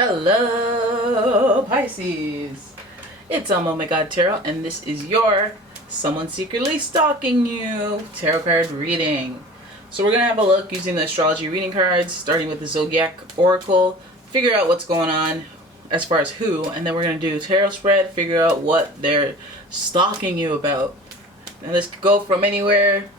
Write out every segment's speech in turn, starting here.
Hello, Pisces. It's OMG, and this is your Someone Secretly Stalking You tarot card reading. So we're going to have a look using the astrology reading cards, starting with the Zodiac Oracle, figure out what's going on as far as who, and then we're going to do a tarot spread, figure out what they're stalking you about. And this could go from anywhere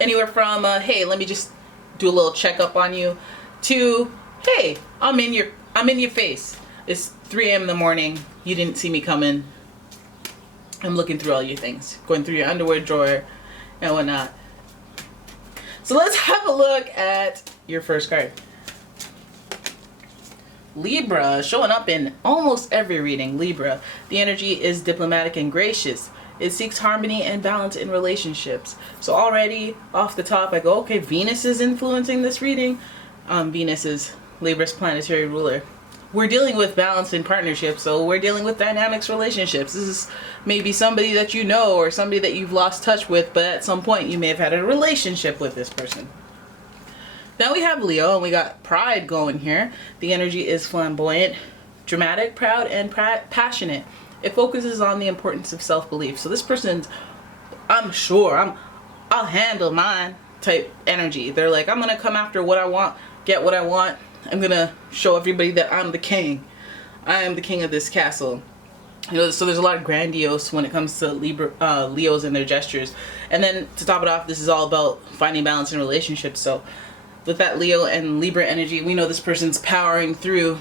from, hey, let me just do a little checkup on you, to, hey, I'm in your face. It's 3 a.m. in the morning. You didn't see me coming. I'm looking through all your things. Going through your underwear drawer and whatnot. So let's have a look at your first card. Libra, showing up in almost every reading. Libra, the energy is diplomatic and gracious. It seeks harmony and balance in relationships. So already off the top I go, okay, Venus is influencing this reading. Venus is Libra's planetary ruler. We're dealing with balance in partnerships, so we're dealing with dynamics relationships. This is maybe somebody that you know or somebody that you've lost touch with, but at some point you may have had a relationship with this person. Then we have Leo, and we got Pride going here. The energy is flamboyant, dramatic, proud, and passionate. It focuses on the importance of self-belief. So this person's, I'll handle mine type energy. They're like, I'm gonna come after what I want, get what I want. I'm gonna show everybody that I'm the king. I am the king of this castle. You know, so there's a lot of grandiose when it comes to Leos and their gestures. And then to top it off, this is all about finding balance in relationships. So with that Leo and Libra energy, we know this person's powering through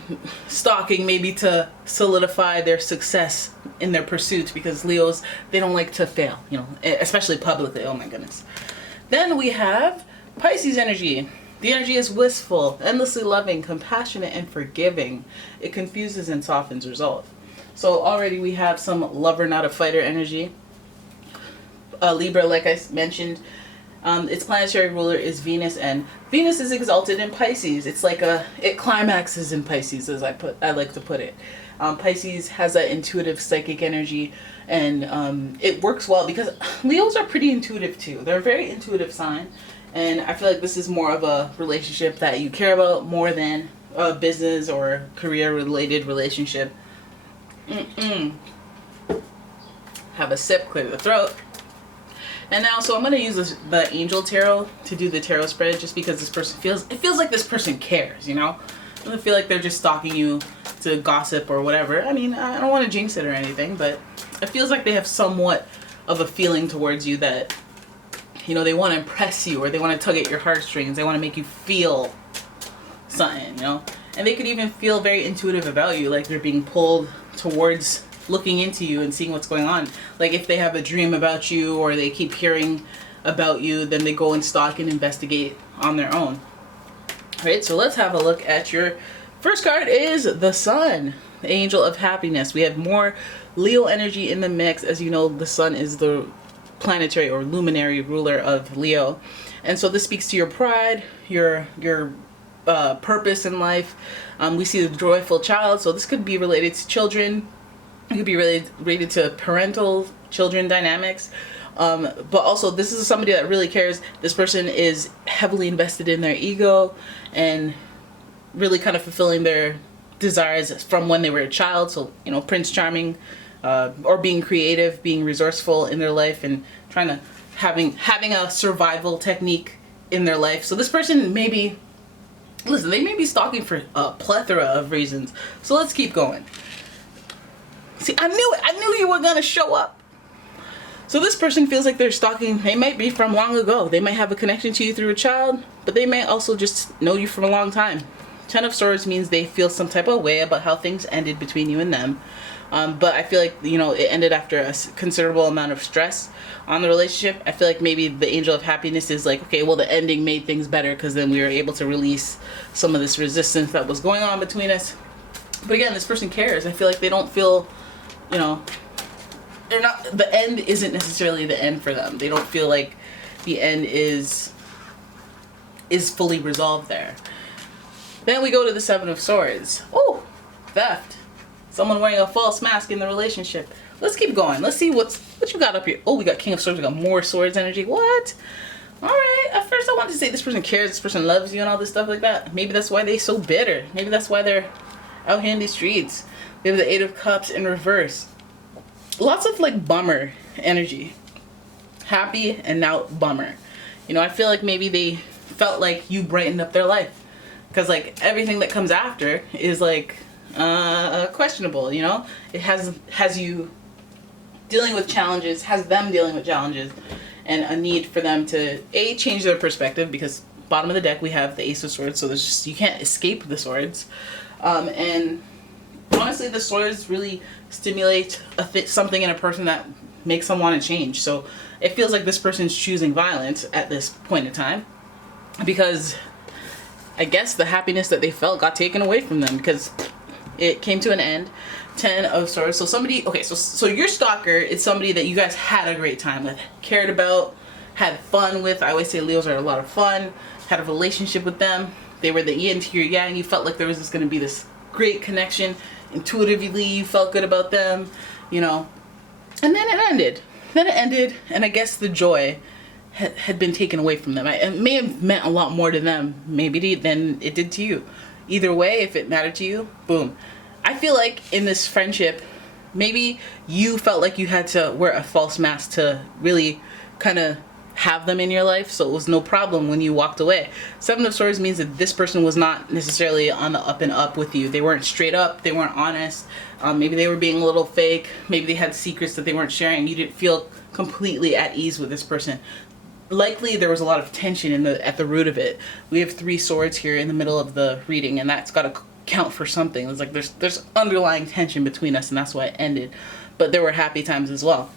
stalking, maybe to solidify their success in their pursuit, because Leos, they don't like to fail, you know, especially publicly. Oh my goodness. Then we have Pisces energy. The energy is wistful, endlessly loving, compassionate, and forgiving. It confuses and softens resolve. So already we have some lover, not a fighter energy. Libra, like I mentioned, its planetary ruler is Venus, and Venus is exalted in Pisces. It's like it climaxes in Pisces, as I like to put it. Pisces has that intuitive psychic energy, and it works well because Leos are pretty intuitive too. They're a very intuitive sign. And I feel like this is more of a relationship that you care about more than a business or career-related relationship. Have a sip, clear the throat. And now, so I'm going to use the Angel Tarot to do the tarot spread, just because this person feels like this person cares, you know? It doesn't feel like they're just stalking you to gossip or whatever. I mean, I don't want to jinx it or anything, but it feels like they have somewhat of a feeling towards you that, you know, they want to impress you, or they want to tug at your heartstrings. They want to make you feel something, you know? And they could even feel very intuitive about you, like they're being pulled towards looking into you and seeing what's going on. Like if they have a dream about you or they keep hearing about you, then they go and stalk and investigate on their own. All right, so let's have a look at your first card. Is the Sun, the angel of happiness. We have more Leo energy in the mix. As you know, the Sun is the planetary or luminary ruler of Leo, and so this speaks to your pride, your purpose in life. We see the joyful child, so this could be related to children. It could be related to parental children dynamics, but also this is somebody that really cares. This person is heavily invested in their ego and really kind of fulfilling their desires from when they were a child. So, you know, Prince Charming, or being creative, being resourceful in their life, and trying to having a survival technique in their life. So this person they may be stalking for a plethora of reasons. So let's keep going. See, I knew you were gonna show up. So this person feels like they're stalking. They might be from long ago. They might have a connection to you through a child, but they may also just know you for a long time. 10 of Swords means they feel some type of way about how things ended between you and them. But I feel like, you know, it ended after a considerable amount of stress on the relationship. I feel like maybe the angel of happiness is like, okay, well, the ending made things better because then we were able to release some of this resistance that was going on between us. But again, this person cares. I feel like they don't feel, you know, the end isn't necessarily the end for them. They don't feel like the end is fully resolved there. Then we go to the 7 of Swords. Oh, theft. Someone wearing a false mask in the relationship. Let's keep going. Let's see what you got up here. Oh, we got King of Swords. We got more Swords energy. What? All right. At first I wanted to say this person cares, this person loves you and all this stuff like that. Maybe that's why they're so bitter. Maybe that's why they're out here in these streets. We have the Eight of Cups in reverse. Lots of like bummer energy. Happy and now bummer. You know, I feel like maybe they felt like you brightened up their life. Because like everything that comes after is like questionable, you know? It has you dealing with challenges, has them dealing with challenges, and a need for them to change their perspective, because bottom of the deck we have the Ace of Swords, so there's just, you can't escape the swords. And honestly, the swords really stimulate something in a person that makes them want to change. So it feels like this person's choosing violence at this point in time, because I guess the happiness that they felt got taken away from them, because it came to an end. 10 of Swords. So somebody, okay, so your stalker is somebody that you guys had a great time with, cared about, had fun with. I always say Leos are a lot of fun. Had a relationship with them. They were the yin to your yang. You felt like there was just going to be this great connection. Intuitively, you felt good about them, you know. And then it ended. And I guess the joy had been taken away from them. It may have meant a lot more to them, maybe, than it did to you. Either way, if it mattered to you, boom. I feel like in this friendship, maybe you felt like you had to wear a false mask to really kind of have them in your life, so it was no problem when you walked away. Seven of Swords means that this person was not necessarily on the up and up with you. They weren't straight up, they weren't honest. Maybe they were being a little fake. Maybe they had secrets that they weren't sharing. You didn't feel completely at ease with this person. Likely there was a lot of tension at the root of it. We have 3 swords here in the middle of the reading, and that's got to count for something. It's like there's underlying tension between us, and that's why it ended. But there were happy times as well.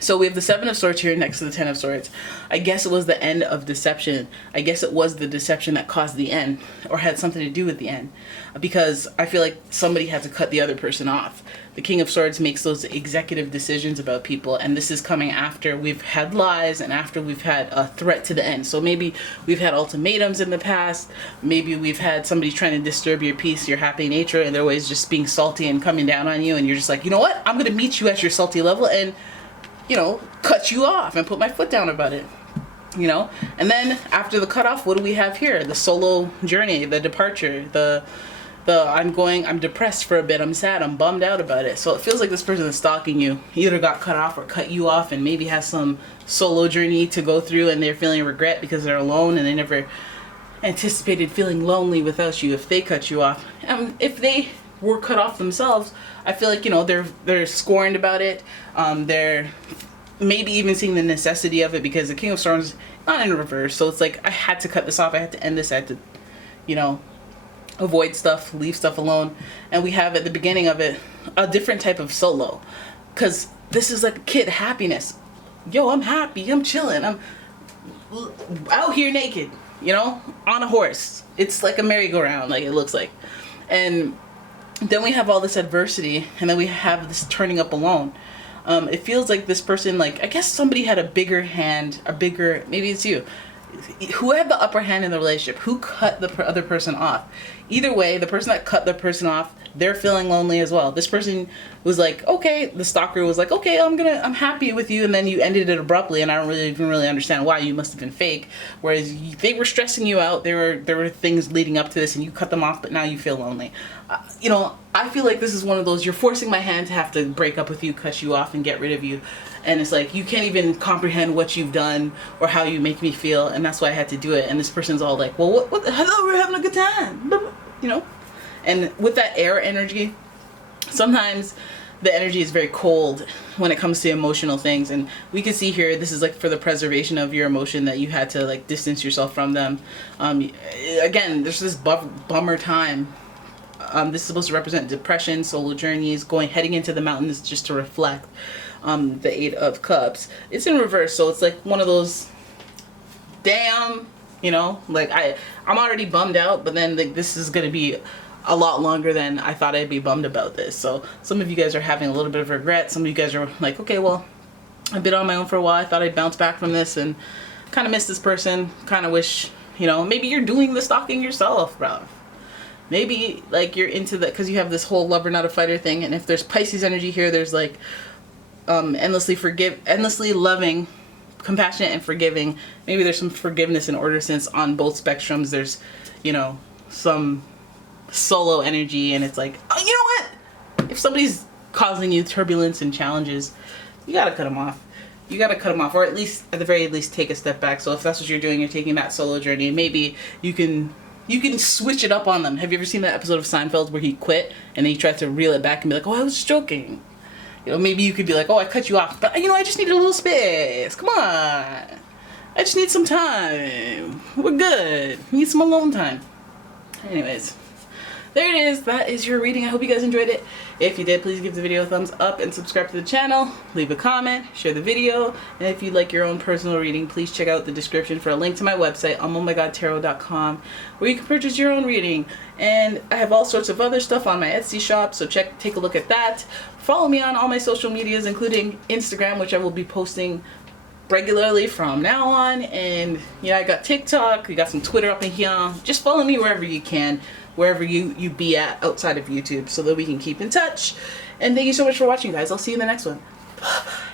So we have the 7 of Swords here next to the 10 of Swords. I guess it was the end of deception. I guess it was the deception that caused the end, or had something to do with the end, because I feel like somebody had to cut the other person off. The King of Swords makes those executive decisions about people, and this is coming after we've had lies and after we've had a threat to the end. So maybe we've had ultimatums in the past. Maybe we've had somebody trying to disturb your peace, your happy nature, and they're always just being salty and coming down on you, and you're just like, you know what? I'm going to meet you at your salty level and, you know, cut you off and put my foot down about it, you know. And then after the cutoff, what do we have here? The solo journey, the departure, the I'm depressed for a bit, I'm sad, I'm bummed out about it. So it feels like this person is stalking you. He either got cut off or cut you off, and maybe has some solo journey to go through, and they're feeling regret because they're alone, and they never anticipated feeling lonely without you if they cut you off. If they were cut off themselves, I feel like, you know, they're scorned about it. They're maybe even seeing the necessity of it, because the King of Swords not in reverse. So it's like, I had to cut this off. I had to end this. I had to, you know, avoid stuff, leave stuff alone. And we have at the beginning of it a different type of solo, because this is like kid happiness. Yo, I'm happy. I'm chilling. I'm out here naked, you know, on a horse. It's like a merry-go-round, like it looks like. And then we have all this adversity, and then we have this turning up alone. It feels like this person, like, I guess somebody had a bigger hand, maybe it's you, who had the upper hand in the relationship, who cut the other person off. Either way, the person that cut the person off, they're feeling lonely as well. This person was like, okay, the stalker was like, okay, I'm happy with you, and then you ended it abruptly, and I don't even really understand why. You must have been fake. Whereas they were stressing you out. There were things leading up to this, and you cut them off, but now you feel lonely. You know, I feel like this is one of those, you're forcing my hand to have to break up with you, cut you off, and get rid of you. And it's like, you can't even comprehend what you've done or how you make me feel, and that's why I had to do it. And this person's all like, well, what hello, we're having a good time, you know? And with that air energy, sometimes the energy is very cold when it comes to emotional things. And we can see here, this is like for the preservation of your emotion, that you had to like distance yourself from them. Again, there's this bummer time. This is supposed to represent depression, solo journeys, heading into the mountains just to reflect. The 8 of Cups. It's in reverse, so it's like one of those, damn, you know, like I'm already bummed out, but then like this is gonna be a lot longer than I thought I'd be bummed about this. So some of you guys are having a little bit of regret. Some of you guys are like, okay, well, I've been on my own for a while. I thought I'd bounce back from this, and kind of miss this person. Kind of wish, you know, maybe you're doing the stalking yourself, bro. Maybe like you're into that because you have this whole lover not a fighter thing. And if there's Pisces energy here, there's like endlessly loving, compassionate and forgiving. Maybe there's some forgiveness in order, since on both spectrums there's, you know, some solo energy, and it's like, oh, you know what? If somebody's causing you turbulence and challenges, you gotta cut them off. You gotta cut them off, or at least, at the very least, take a step back. So if that's what you're doing, you're taking that solo journey, maybe you can switch it up on them. Have you ever seen that episode of Seinfeld where he quit and then he tried to reel it back and be like, oh, I was just joking? You know, maybe you could be like, oh, I cut you off, but, you know, I just need a little space. Come on. I just need some time. We're good. We need some alone time. Anyways, there it is. That is your reading. I hope you guys enjoyed it. If you did, please give the video a thumbs up and subscribe to the channel. Leave a comment, share the video, and if you'd like your own personal reading, please check out the description for a link to my website, umomgtarot.com, where you can purchase your own reading. And I have all sorts of other stuff on my Etsy shop, so take a look at that. Follow me on all my social medias, including Instagram, which I will be posting regularly from now on. And yeah, I got TikTok, we got some Twitter up in here. Just follow me wherever you can, wherever you be at outside of YouTube, so that we can keep in touch. And thank you so much for watching, guys. I'll see you in the next one.